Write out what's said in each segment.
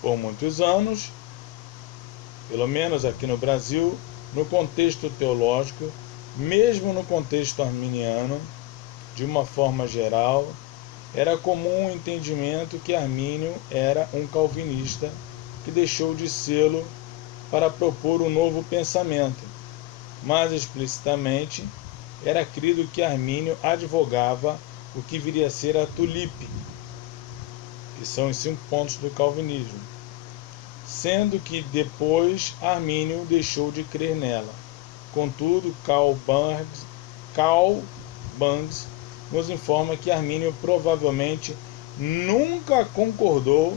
Por muitos anos, pelo menos aqui no Brasil, no contexto teológico, mesmo no contexto arminiano, de uma forma geral, era comum o entendimento que Armínio era um calvinista que deixou de sê-lo para propor um novo pensamento. Mais explicitamente, era crido que Armínio advogava o que viria a ser a tulipe, que são os 5 pontos do calvinismo, sendo que depois Armínio deixou de crer nela. Contudo, Karl Barnes nos informa que Armínio provavelmente nunca concordou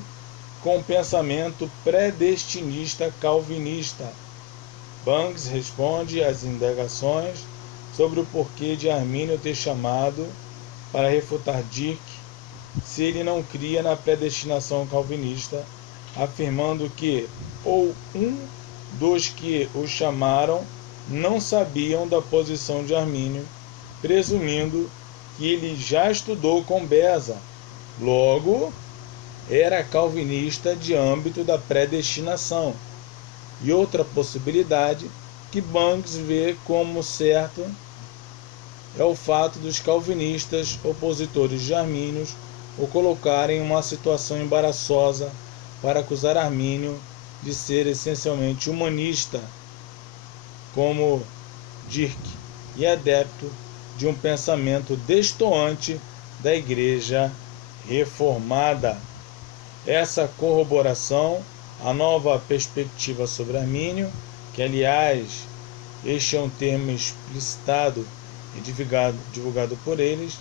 com o pensamento predestinista calvinista. Barnes responde às indagações sobre o porquê de Armínio ter chamado para refutar Dirck se ele não cria na predestinação calvinista, afirmando que ou um dos que o chamaram não sabiam da posição de Armínio, presumindo que ele já estudou com Beza, logo era calvinista de âmbito da predestinação. E outra possibilidade que Barnes vê como certo é o fato dos calvinistas opositores de Armínio o colocarem em uma situação embaraçosa para acusar Armínio de ser essencialmente humanista, como Dirck, e adepto de um pensamento destoante da Igreja Reformada. Essa corroboração, a nova perspectiva sobre Armínio, que aliás este é um termo explicitado e divulgado por eles,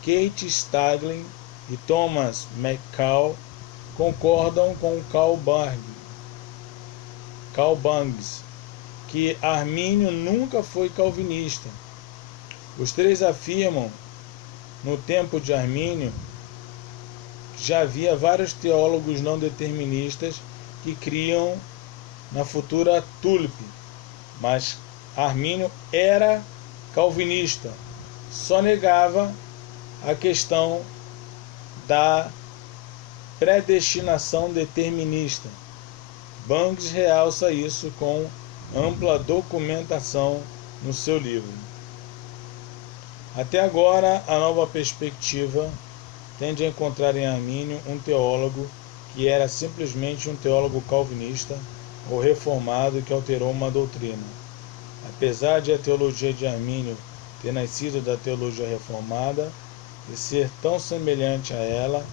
Kate Staglin e Thomas McCall concordam com Karl Barnes, que Armínio nunca foi calvinista. Os três afirmam, no tempo de Armínio, já havia vários teólogos não deterministas que criam na futura tulipe, mas Armínio era calvinista, só negava a questão da predestinação determinista. Barnes realça isso com ampla documentação no seu livro. Até agora, a nova perspectiva tende a encontrar em Armínio um teólogo que era simplesmente um teólogo calvinista ou reformado que alterou uma doutrina. Apesar de a teologia de Armínio ter nascido da teologia reformada e ser tão semelhante a ela,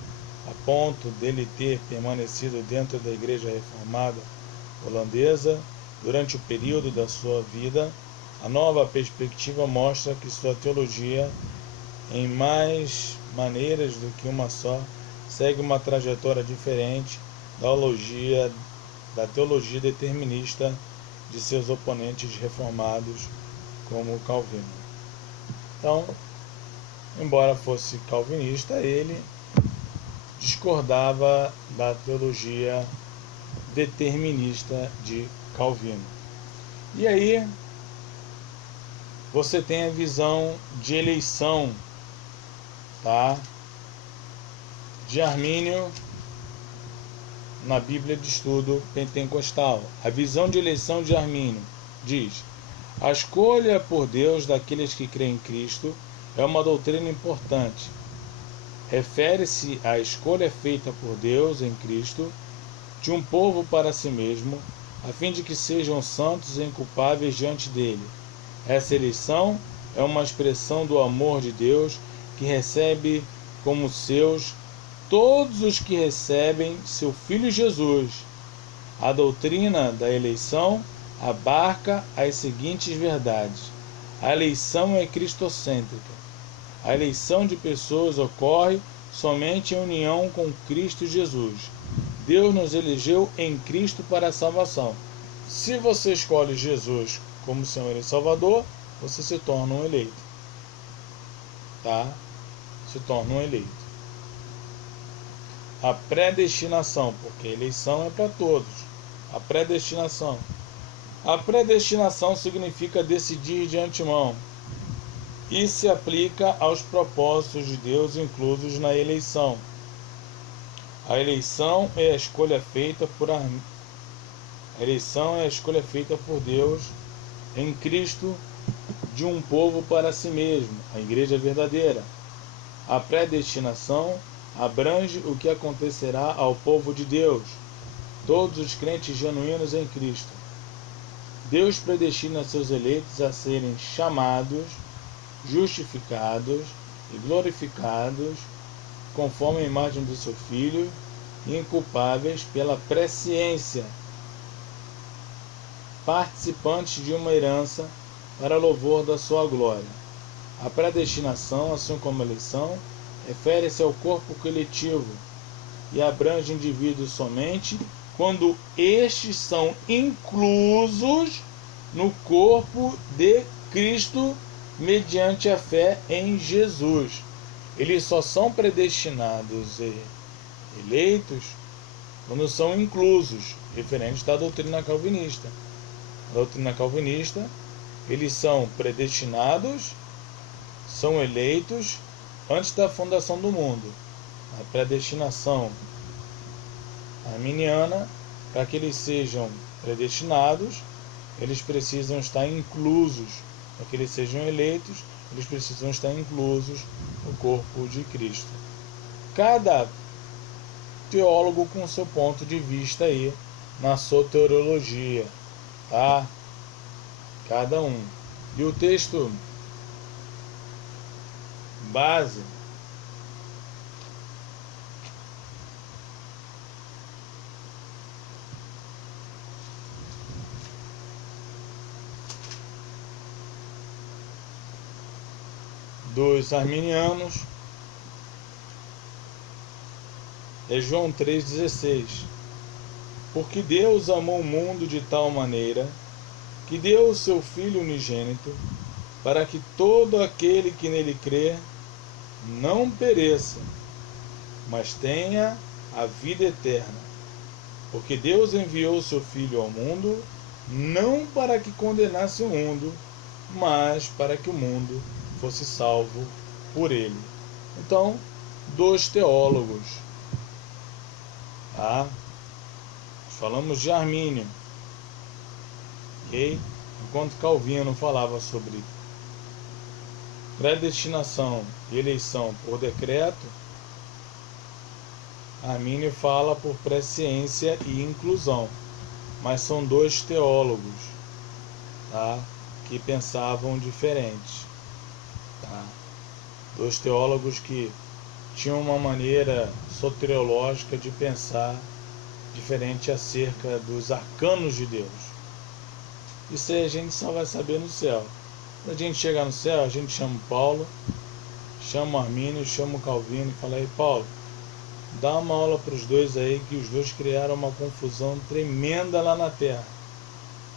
a ponto dele ter permanecido dentro da Igreja Reformada holandesa durante o período da sua vida, a nova perspectiva mostra que sua teologia, em mais maneiras do que uma só, segue uma trajetória diferente da teologia determinista de seus oponentes reformados, como Calvino. Então, embora fosse calvinista, ele discordava da teologia determinista de Calvino. E aí você tem a visão de eleição, tá, de Armínio na Bíblia de Estudo Pentecostal. A visão de eleição de Armínio diz: a escolha por Deus daqueles que creem em Cristo é uma doutrina importante. Refere-se à escolha feita por Deus em Cristo de um povo para si mesmo, a fim de que sejam santos e inculpáveis diante dele. Essa eleição é uma expressão do amor de Deus, que recebe como seus todos os que recebem seu Filho Jesus. A doutrina da eleição abarca as seguintes verdades: a eleição é cristocêntrica. A eleição de pessoas ocorre somente em união com Cristo Jesus. Deus nos elegeu em Cristo para a salvação. Se você escolhe Jesus como Senhor e Salvador, você se torna um eleito. Tá? Se torna um eleito. A predestinação, porque a eleição é para todos. A predestinação. A predestinação significa decidir de antemão e se aplica aos propósitos de Deus inclusos na eleição. A eleição é a escolha feita por Deus em Cristo de um povo para si mesmo, a igreja verdadeira. A predestinação abrange o que acontecerá ao povo de Deus, todos os crentes genuínos em Cristo. Deus predestina seus eleitos a serem chamados, justificados e glorificados conforme a imagem do seu Filho, inculpáveis pela presciência, participantes de uma herança para louvor da sua glória. A predestinação, assim como a eleição, refere-se ao corpo coletivo e abrange indivíduos somente quando estes são inclusos no corpo de Cristo mediante a fé em Jesus. Eles só são predestinados e eleitos quando são inclusos, referente da doutrina calvinista. A doutrina calvinista, eles são predestinados, são eleitos antes da fundação do mundo. A predestinação arminiana, para que eles sejam predestinados, eles precisam estar inclusos. Para que eles sejam eleitos, eles precisam estar inclusos no corpo de Cristo. Cada teólogo com seu ponto de vista aí na soteriologia, tá? Cada um. E o texto base dos arminianos é João 3,16. Porque Deus amou o mundo de tal maneira que deu o seu Filho unigênito, para que todo aquele que nele crê não pereça, mas tenha a vida eterna. Porque Deus enviou o seu Filho ao mundo, não para que condenasse o mundo, mas para que o mundo fosse salvo por ele. Então, dois teólogos, tá? Falamos de Armínio, ok? Enquanto Calvino falava sobre predestinação e eleição por decreto, Armínio fala por presciência e inclusão. Mas são dois teólogos, tá? Que pensavam diferente. Tá? Dois teólogos que tinham uma maneira soteriológica de pensar diferente acerca dos arcanos de Deus. Isso aí a gente só vai saber no céu. Quando a gente chegar no céu, a gente chama o Paulo, chama o Armínio, chama o Calvino e fala: aí, Paulo, dá uma aula para os dois aí, que os dois criaram uma confusão tremenda lá na Terra.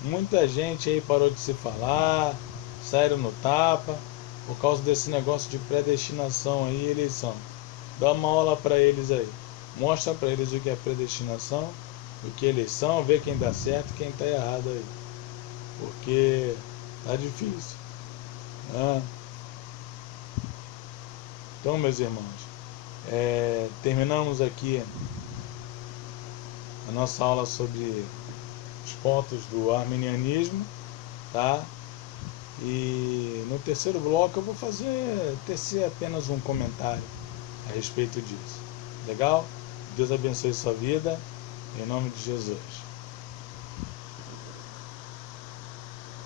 Muita gente aí parou de se falar, saíram no tapa, por causa desse negócio de predestinação aí e eleição. Dá uma aula para eles aí. Mostra para eles o que é predestinação, o que é eleição, vê quem dá certo e quem está errado aí. Porque tá difícil. Né? Então, meus irmãos, terminamos aqui a nossa aula sobre os pontos do arminianismo, tá? E no terceiro bloco eu vou tecer apenas um comentário a respeito disso. Legal? Deus abençoe sua vida, em nome de Jesus.